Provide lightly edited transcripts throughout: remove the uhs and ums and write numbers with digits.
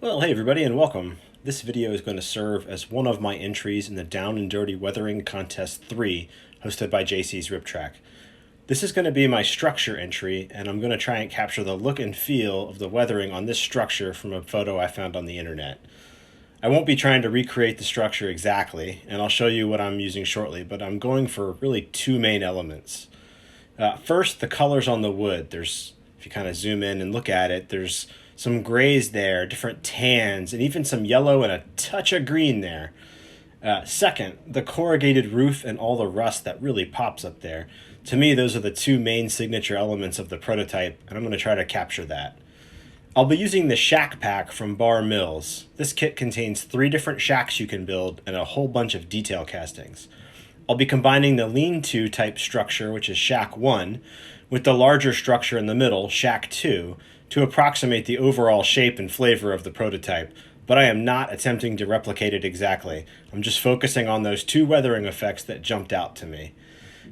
Well, hey everybody and welcome. This video is going to serve as one of my entries in the Down and Dirty Weathering Contest 3 hosted by JC's Rip Track. This is going to be my structure entry, and I'm going to try and capture the look and feel of the weathering on this structure from a photo I found on the internet. I won't be trying to recreate the structure exactly, and I'll show you what I'm using shortly, but I'm going for really two main elements. First, the colors on the wood. If you kind of zoom in and look at it, there's some grays there, different tans, and even some yellow and a touch of green there. Second, the corrugated roof and all the rust that really pops up there. To me, those are the two main signature elements of the prototype, and I'm going to try to capture that. I'll be using the Shack Pack from Bar Mills. This kit contains 3 different shacks you can build and a whole bunch of detail castings. I'll be combining the lean-to type structure, which is Shack 1, with the larger structure in the middle, Shack 2, to approximate the overall shape and flavor of the prototype, but I am not attempting to replicate it exactly. I'm just focusing on those 2 weathering effects that jumped out to me.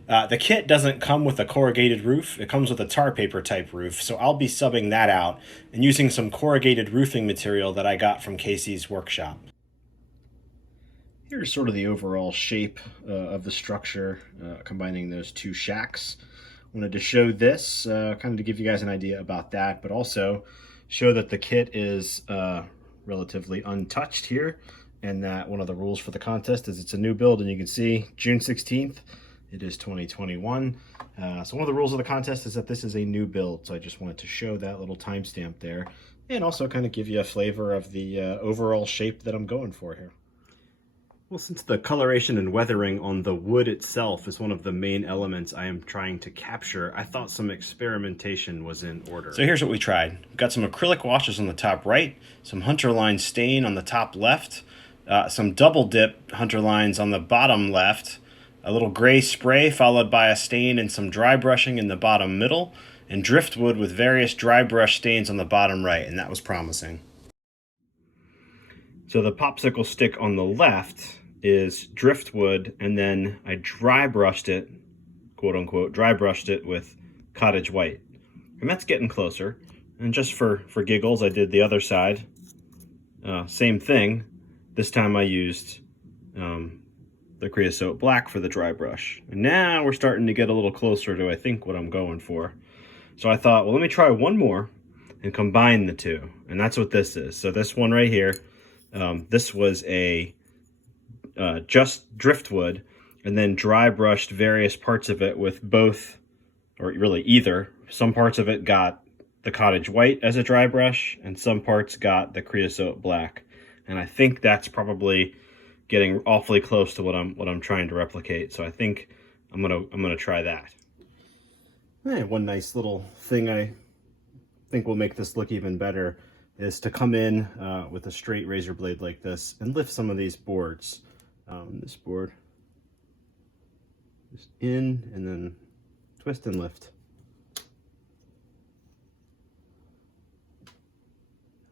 The kit doesn't come with a corrugated roof, it comes with a tar paper type roof, so I'll be subbing that out and using some corrugated roofing material that I got from Casey's workshop. Here's sort of the overall shape of the structure, combining those 2 shacks. Wanted to show this, kind of to give you guys an idea about that, but also show that the kit is relatively untouched here, and that one of the rules for the contest is it's a new build, and you can see June 16th, it is 2021. So one of the rules of the contest is that this is a new build, so I just wanted to show that little timestamp there, and also kind of give you a flavor of the overall shape that I'm going for here. Well, since the coloration and weathering on the wood itself is one of the main elements I am trying to capture, I thought some experimentation was in order. So here's what we tried. We've got some acrylic washes on the top right, some Hunterline stain on the top left, some double dip Hunterlines on the bottom left, a little gray spray followed by a stain and some dry brushing in the bottom middle, and driftwood with various dry brush stains on the bottom right, and that was promising. So the popsicle stick on the left is driftwood, and then I dry brushed it, quote unquote, dry brushed it with Cottage white. And that's getting closer. And just for giggles, I did the other side. Same thing. This time I used the Creosote black for the dry brush. And now we're starting to get a little closer to, I think, what I'm going for. So I thought, well, let me try one more and combine the two. And that's what this is. So this one right here, this was a just driftwood, and then dry brushed various parts of it with both, or really either. Some parts of it got the Cottage white as a dry brush, and some parts got the Creosote black. And I think that's probably getting awfully close to what I'm trying to replicate. So I think I'm gonna try that. One nice little thing I think will make this look even better is to come in with a straight razor blade like this and lift some of these boards. This board just in and then twist and lift. I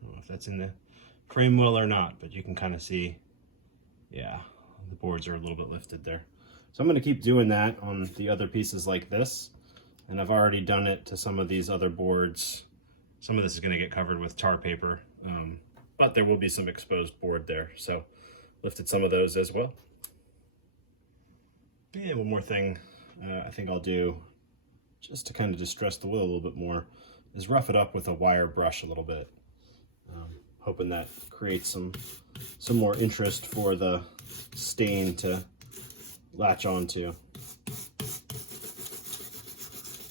don't know if that's in the frame well or not, but you can kind of see, yeah, the boards are a little bit lifted there. So I'm going to keep doing that on the other pieces like this, and I've already done it to some of these other boards. Some of this is going to get covered with tar paper, but there will be some exposed board there, so lifted some of those as well. And one more thing I think I'll do, just to kind of distress the wood a little bit more, is rough it up with a wire brush a little bit. Hoping that creates some more interest for the stain to latch onto.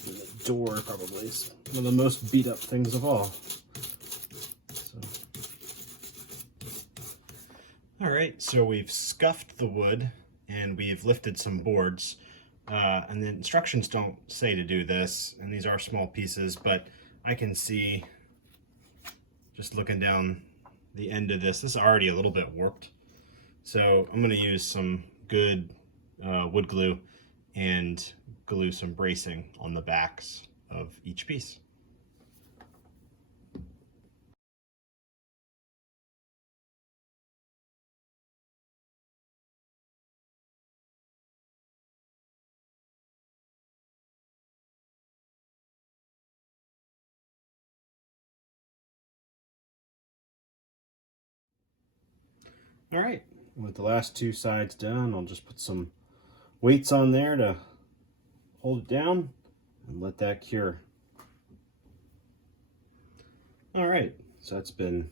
The door probably is one of the most beat up things of all. All right, so we've scuffed the wood and we've lifted some boards. And the instructions don't say to do this, and these are small pieces, but I can see, just looking down the end of this is already a little bit warped. So I'm gonna use some good wood glue and glue some bracing on the backs of each piece. All right, with the last two sides done, I'll just put some weights on there to hold it down and let that cure. All right, so it's been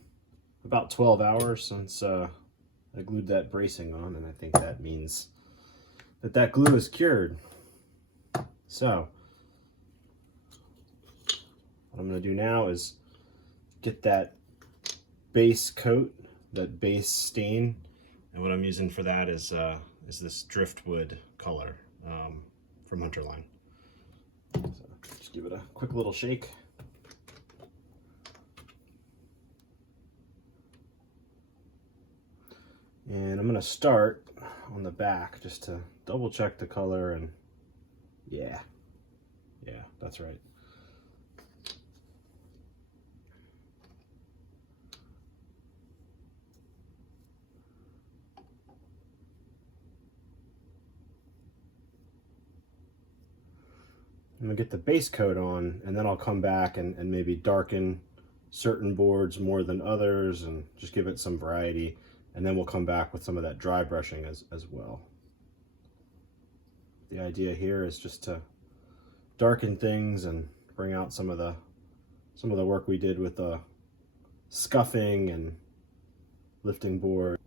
about 12 hours since I glued that bracing on, and I think that means that that glue is cured. So what I'm going to do now is get that base coat, that base stain, and what I'm using for that is this Driftwood color from Hunterline. So just give it a quick little shake. And I'm going to start on the back just to double check the color, and yeah, that's right. I'm going to get the base coat on, and then I'll come back and maybe darken certain boards more than others and just give it some variety. And then we'll come back with some of that dry brushing as well. The idea here is just to darken things and bring out some of the work we did with the scuffing and lifting board.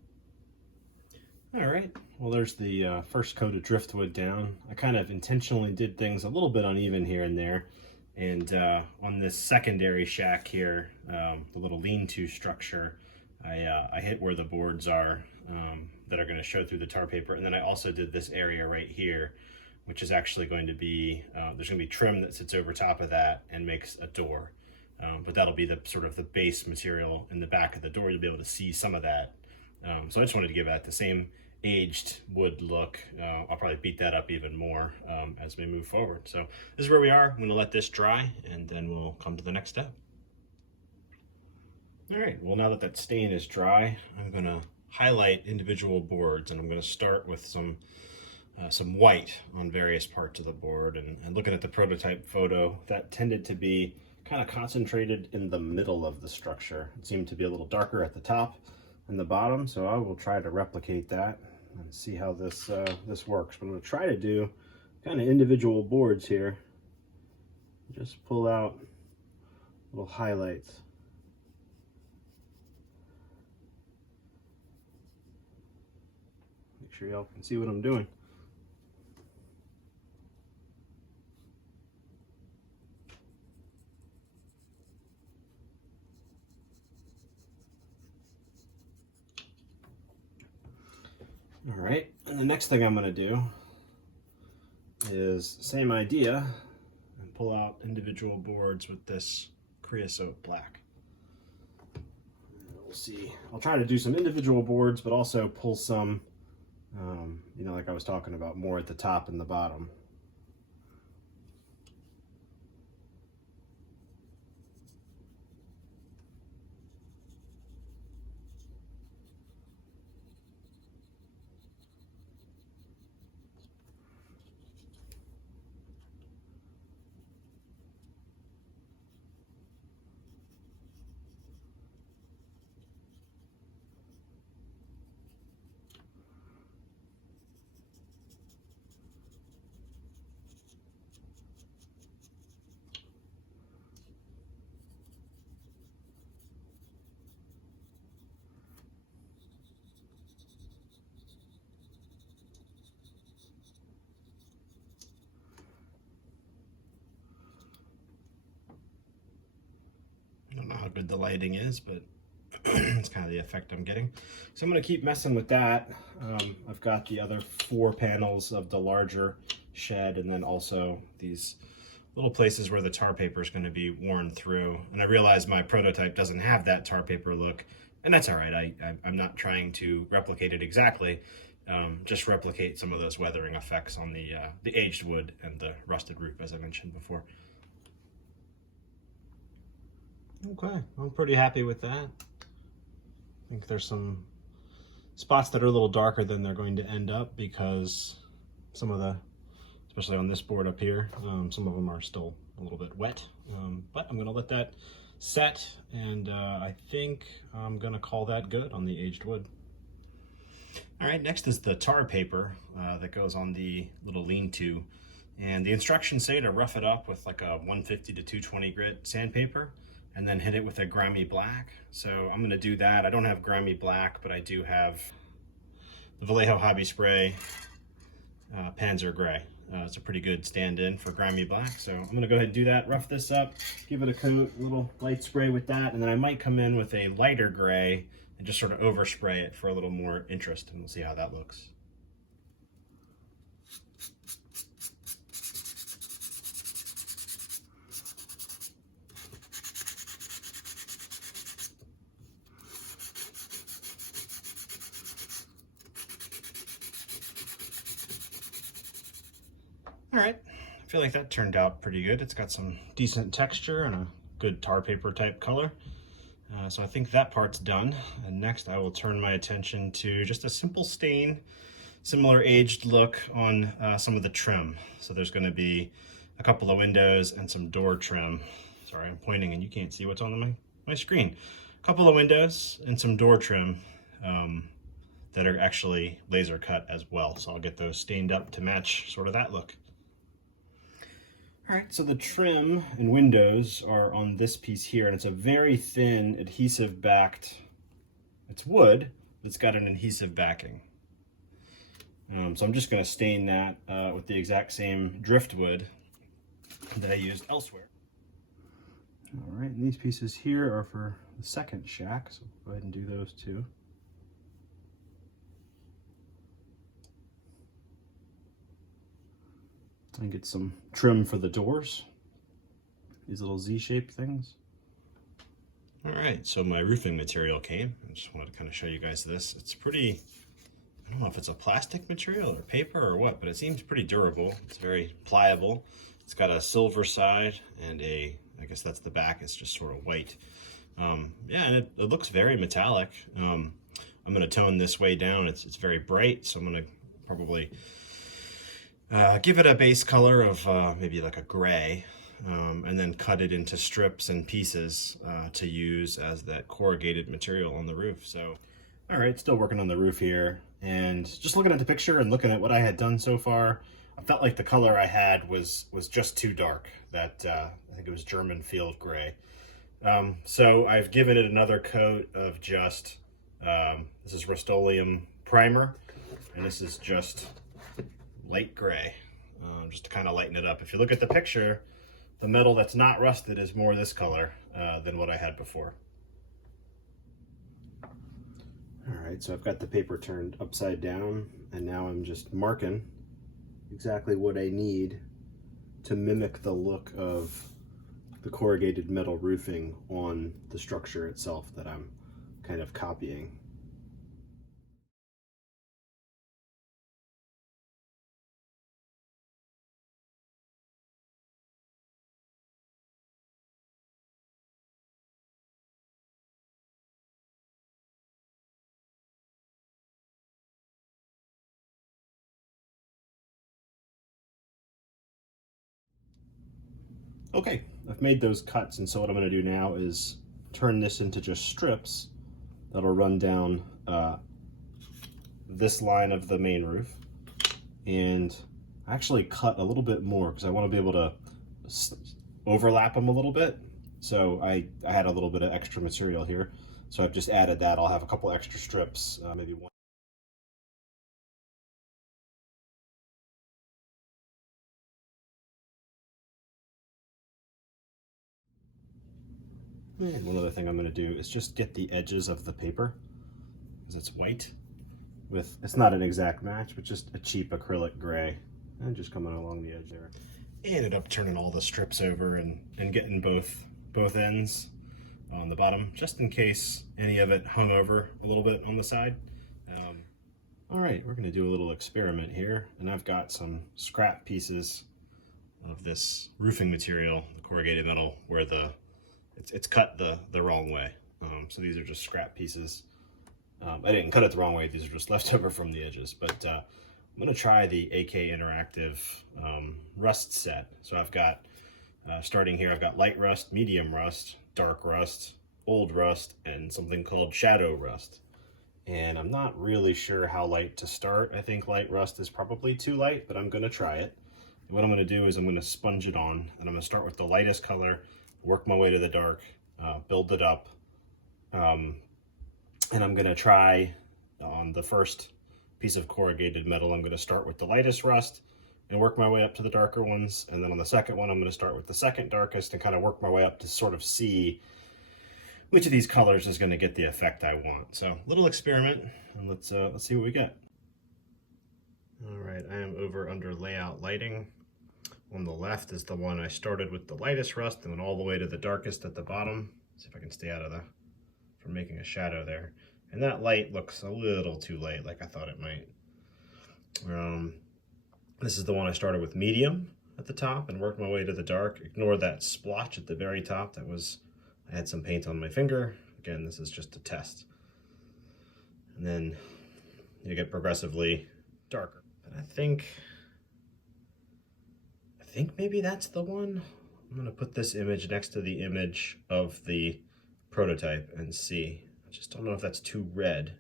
All right, well, there's the first coat of Driftwood down. I kind of intentionally did things a little bit uneven here and there. And on this secondary shack here, the little lean-to structure, I hit where the boards are that are going to show through the tar paper. And then I also did this area right here, which is actually going to be, there's going to be trim that sits over top of that and makes a door. But that'll be the sort of the base material in the back of the door. You'll be able to see some of that. So I just wanted to give that the same aged wood look. I'll probably beat that up even more as we move forward. So this is where we are. I'm going to let this dry, and then we'll come to the next step. All right, well, now that that stain is dry, I'm going to highlight individual boards, and I'm going to start with some white on various parts of the board. And looking at the prototype photo, that tended to be kind of concentrated in the middle of the structure. It seemed to be a little darker at the top and the bottom, so I will try to replicate that and see how this works. But I'm going to try to do kind of individual boards here. Just pull out little highlights. Make sure y'all can see what I'm doing. All right, and the next thing I'm going to do is same idea and pull out individual boards with this Creosote black. We'll see. I'll try to do some individual boards, but also pull some, you know, like I was talking about, more at the top and the bottom. I don't know how good the lighting is, but it's kind of the effect I'm getting. So I'm going to keep messing with that. I've got the other 4 panels of the larger shed, and then also these little places where the tar paper is going to be worn through. And I realize my prototype doesn't have that tar paper look, and that's all right. I'm not trying to replicate it exactly, just replicate some of those weathering effects on the aged wood and the rusted roof, as I mentioned before. Okay, I'm pretty happy with that. I think there's some spots that are a little darker than they're going to end up because some of the, especially on this board up here, some of them are still a little bit wet. But I'm going to let that set, and I think I'm going to call that good on the aged wood. All right, next is the tar paper that goes on the little lean-to. And the instructions say to rough it up with like a 150 to 220 grit sandpaper and then hit it with a grimy black. So I'm gonna do that. I don't have grimy black, but I do have the Vallejo Hobby Spray Panzer Gray. It's a pretty good stand-in for grimy black. So I'm gonna go ahead and do that, rough this up, give it a coat, a little light spray with that, and then I might come in with a lighter gray and just sort of overspray it for a little more interest, and we'll see how that looks. All right, I feel like that turned out pretty good. It's got some decent texture and a good tar paper type color. So I think that part's done. And next I will turn my attention to just a simple stain, similar aged look on some of the trim. So there's gonna be a couple of windows and some door trim. Sorry, I'm pointing and you can't see what's on my screen. A couple of windows and some door trim that are actually laser cut as well. So I'll get those stained up to match sort of that look. All right, so the trim and windows are on this piece here, and it's a very thin adhesive backed, it's wood, but it's got an adhesive backing. So I'm just gonna stain that with the exact same driftwood that I used elsewhere. All right, and these pieces here are for the second shack, so we'll go ahead and do those too. And get some trim for the doors, these little Z-shaped things. All right, so my roofing material came. I just wanted to kind of show you guys this. It's pretty, I don't know if it's a plastic material or paper or what, but it seems pretty durable. It's very pliable. It's got a silver side and I guess that's the back, it's just sort of white. Yeah, and it looks very metallic. I'm gonna tone this way down. It's very bright, so I'm gonna probably give it a base color of maybe like a gray, and then cut it into strips and pieces to use as that corrugated material on the roof. So, all right, still working on the roof here, and just looking at the picture and looking at what I had done so far, I felt like the color I had was just too dark. That I think it was German field gray. So I've given it another coat of just this is Rust-Oleum primer, and this is just light gray, just to kind of lighten it up. If you look at the picture, the metal that's not rusted is more this color than what I had before. All right, so I've got the paper turned upside down, and now I'm just marking exactly what I need to mimic the look of the corrugated metal roofing on the structure itself that I'm kind of copying. Okay, I've made those cuts, and so what I'm going to do now is turn this into just strips that'll run down this line of the main roof, and I actually cut a little bit more because I want to be able to overlap them a little bit. So I had a little bit of extra material here, so I've just added that. I'll have a couple extra strips, maybe one. And one other thing I'm going to do is just get the edges of the paper, because it's white, with, it's not an exact match, but just a cheap acrylic gray, and just coming along the edge there. I ended up turning all the strips over and getting both ends on the bottom, just in case any of it hung over a little bit on the side. All right, we're going to do a little experiment here, and I've got some scrap pieces of this roofing material, the corrugated metal, where it's cut the wrong way. So these are just scrap pieces. I didn't cut it the wrong way, these are just left over from the edges, but I'm gonna try the AK Interactive rust set. So I've got, starting here, I've got light rust, medium rust, dark rust, old rust, and something called shadow rust. and I'm not really sure how light to start. I think light rust is probably too light, but I'm gonna try it. What I'm gonna do is I'm gonna sponge it on, and I'm gonna start with the lightest color, work my way to the dark, build it up, and I'm gonna try on the first piece of corrugated metal, I'm gonna start with the lightest rust and work my way up to the darker ones. And then on the second one, I'm gonna start with the second darkest and kind of work my way up to sort of see which of these colors is gonna get the effect I want. So little experiment, and let's see what we get. All right, I am over under layout lighting. On the left is the one I started with the lightest rust and went all the way to the darkest at the bottom. See if I can stay out of from making a shadow there. And that light looks a little too light, like I thought it might. This is the one I started with medium at the top and worked my way to the dark. Ignore that splotch at the very top. I had some paint on my finger. Again, this is just a test. And then you get progressively darker. But I think maybe that's the one. I'm gonna put this image next to the image of the prototype and see. I just don't know if that's too red.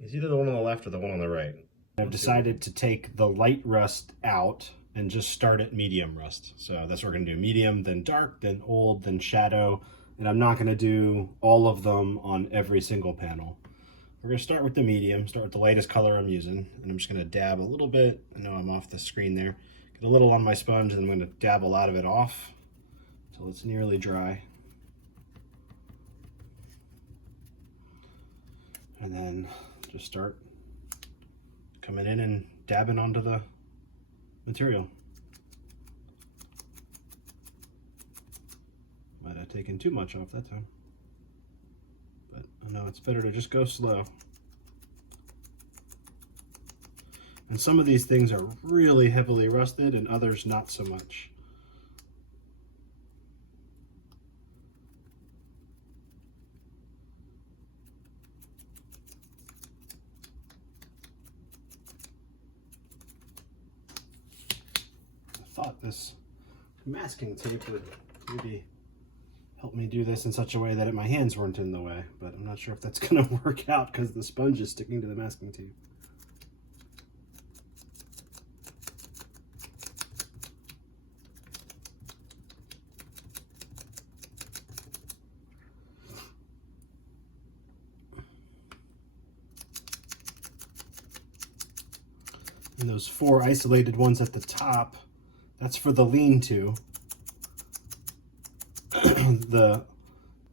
It's either the one on the left or the one on the right. I've decided to take the light rust out and just start at medium rust. So that's what we're gonna do. Medium, then dark, then old, then shadow. And I'm not gonna do all of them on every single panel. We're gonna start with the medium, start with the lightest color I'm using. And I'm just gonna dab a little bit. I know I'm off the screen there. Get a little on my sponge, and I'm gonna dab a lot of it off until it's nearly dry. And then just start coming in and dabbing onto the material. Might have taken too much off that time, but I know it's better to just go slow. And some of these things are really heavily rusted and others not so much. I thought this masking tape would maybe help me do this in such a way that my hands weren't in the way, but I'm not sure if that's gonna work out because the sponge is sticking to the masking tape. And those 4 isolated ones at the top, that's for the lean-to.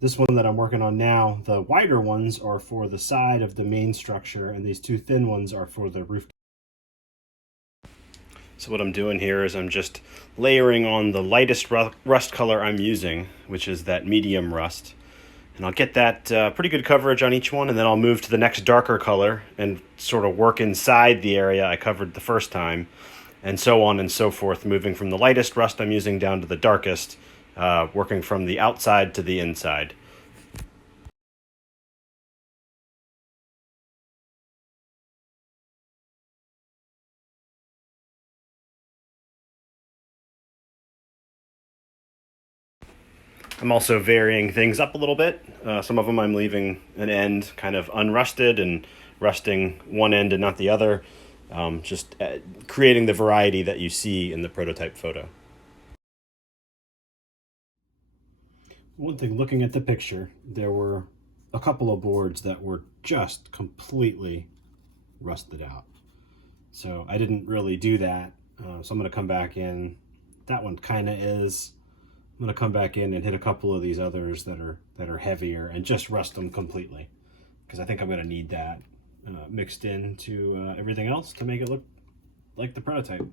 This one that I'm working on now, the wider ones are for the side of the main structure, and these 2 thin ones are for the roof. So what I'm doing here is I'm just layering on the lightest rust color I'm using, which is that medium rust. And I'll get that pretty good coverage on each one, and then I'll move to the next darker color and sort of work inside the area I covered the first time, and so on and so forth, moving from the lightest rust I'm using down to the darkest, working from the outside to the inside. I'm also varying things up a little bit. Some of them I'm leaving an end kind of unrusted and rusting one end and not the other. Just creating the variety that you see in the prototype photo. One thing, looking at the picture, there were a couple of boards that were just completely rusted out. So I didn't really do that. So I'm going to come back in. That one kind of is. I'm going to come back in and hit a couple of these others that are heavier and just rust them completely, because I think I'm going to need that mixed into everything else to make it look like the prototype. You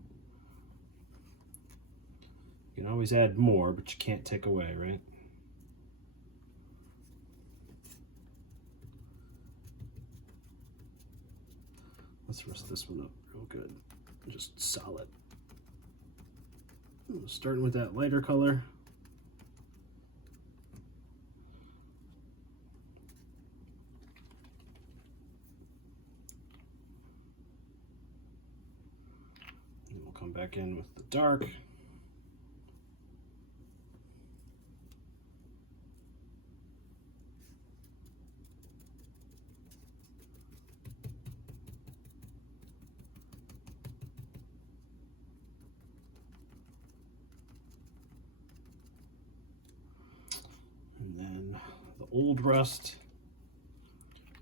can always add more, but you can't take away, right? Let's rust this one up real good. Just solid. Starting with that lighter color. And we'll come back in with the dark. Old Rust.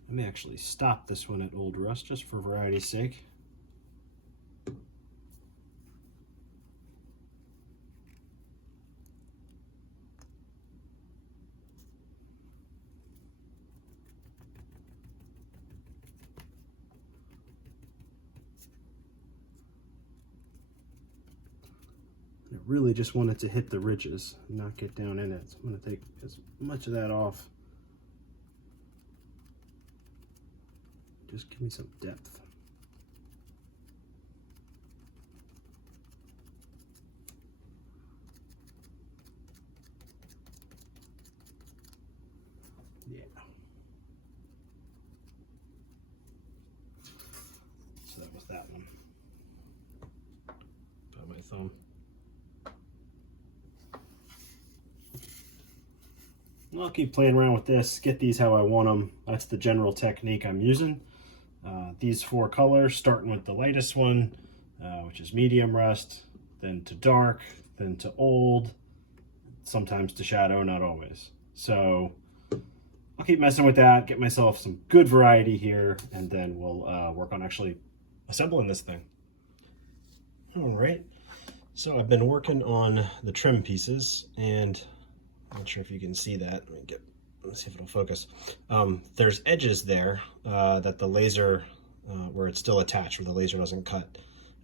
I may actually stop this one at Old Rust just for variety's sake. I really just want it to hit the ridges and not get down in it. So I'm going to take as much of that off. Just give me some depth. Yeah. So that was that one. By my thumb. I'll keep playing around with this, get these how I want them. That's the general technique I'm using. These 4 colors, starting with the lightest one, which is medium rust, then to dark, then to old, sometimes to shadow, not always. So I'll keep messing with that, get myself some good variety here, and then we'll work on actually assembling this thing. All right, so I've been working on the trim pieces, and I'm not sure if you can see that. Let's see if it'll focus. There's edges there that the laser, where it's still attached, where the laser doesn't cut.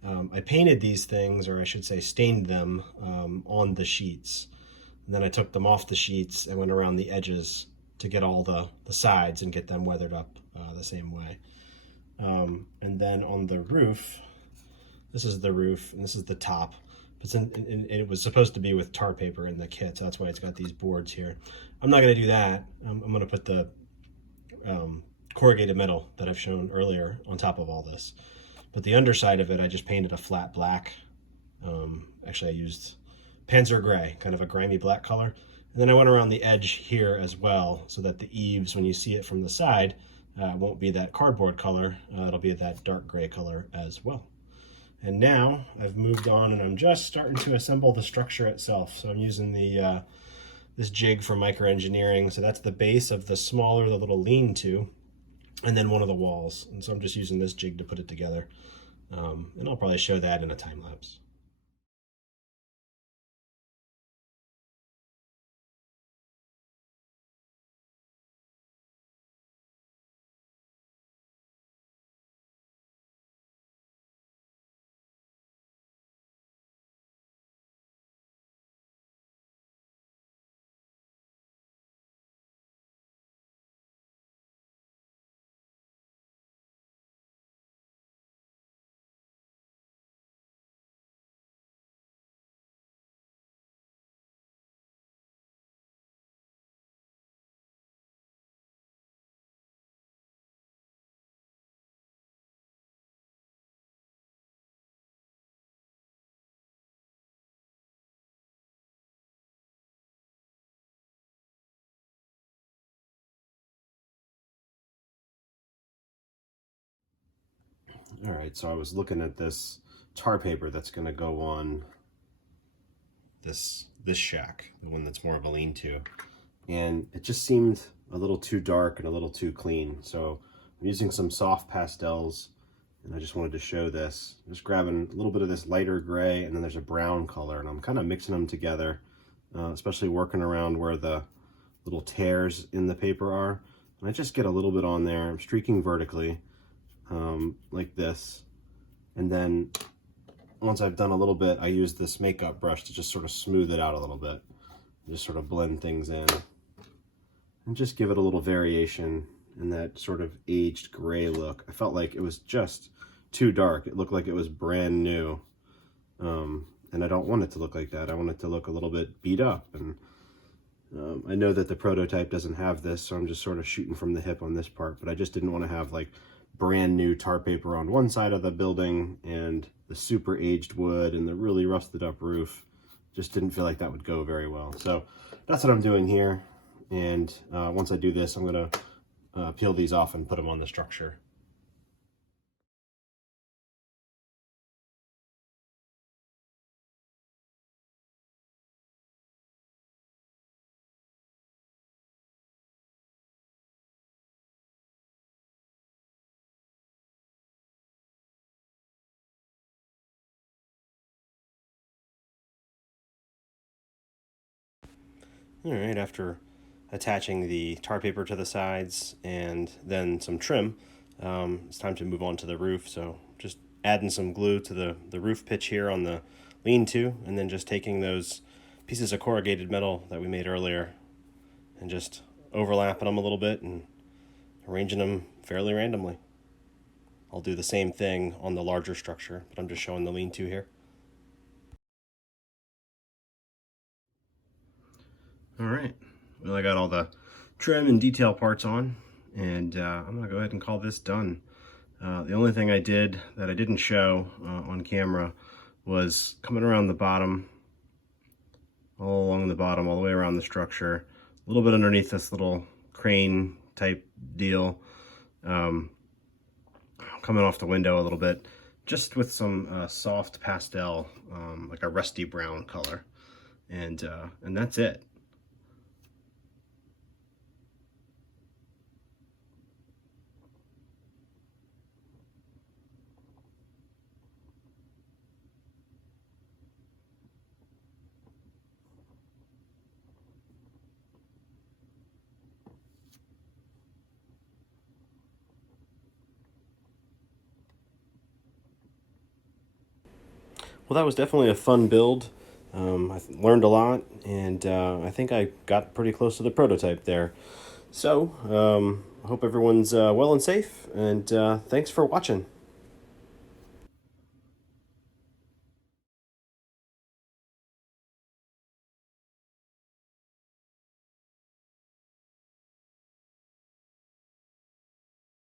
I painted these things, or I should say stained them on the sheets. And then I took them off the sheets and went around the edges to get all the sides and get them weathered up the same way. And then on the roof, this is the roof and this is the top. It was supposed to be with tar paper in the kit, so that's why it's got these boards here. I'm not going to do that. I'm going to put the corrugated metal that I've shown earlier on top of all this. But the underside of it, I just painted a flat black. Actually, I used Panzer Gray, kind of a grimy black color. And then I went around the edge here as well, so that the eaves, when you see it from the side, won't be that cardboard color. It'll be that dark gray color as well. And now I've moved on and I'm just starting to assemble the structure itself. So I'm using the this jig from Micro Engineering. So that's the base of the smaller, the little lean-to, and then one of the walls. And so I'm just using this jig to put it together. And I'll probably show that in a time lapse. All right, so I was looking at this tar paper that's going to go on this shack, the one that's more of a lean-to, and it just seemed a little too dark and a little too clean. So I'm using some soft pastels, and I just wanted to show this. I'm just grabbing a little bit of this lighter gray, and then there's a brown color, and I'm kind of mixing them together, especially working around where the little tears in the paper are. And I just get a little bit on there. I'm streaking vertically. Like this, and then once I've done a little bit, I use this makeup brush to just sort of smooth it out a little bit, just sort of blend things in and just give it a little variation in that sort of aged gray look. I felt like it was just too dark. It looked like it was brand new, and I don't want it to look like that. I want it to look a little bit beat up, and I know that the prototype doesn't have this, so I'm just sort of shooting from the hip on this part, but I just didn't want to have like brand new tar paper on one side of the building and the super aged wood and the really rusted up roof. Just didn't feel like that would go very well. So that's what I'm doing here. And once I do this, I'm going to peel these off and put them on the structure. All right, after attaching the tar paper to the sides and then some trim, it's time to move on to the roof. So just adding some glue to the roof pitch here on the lean-to, and then just taking those pieces of corrugated metal that we made earlier and just overlapping them a little bit and arranging them fairly randomly. I'll do the same thing on the larger structure, but I'm just showing the lean-to here. All right, well, I got all the trim and detail parts on, and I'm gonna go ahead and call this done. The only thing I did that I didn't show on camera was coming around the bottom, all along the bottom, all the way around the structure, a little bit underneath this little crane type deal, coming off the window a little bit, just with some soft pastel, like a rusty brown color, and that's it. Well, that was definitely a fun build. I learned a lot, and I think I got pretty close to the prototype there. So, I hope everyone's well and safe, and thanks for watching.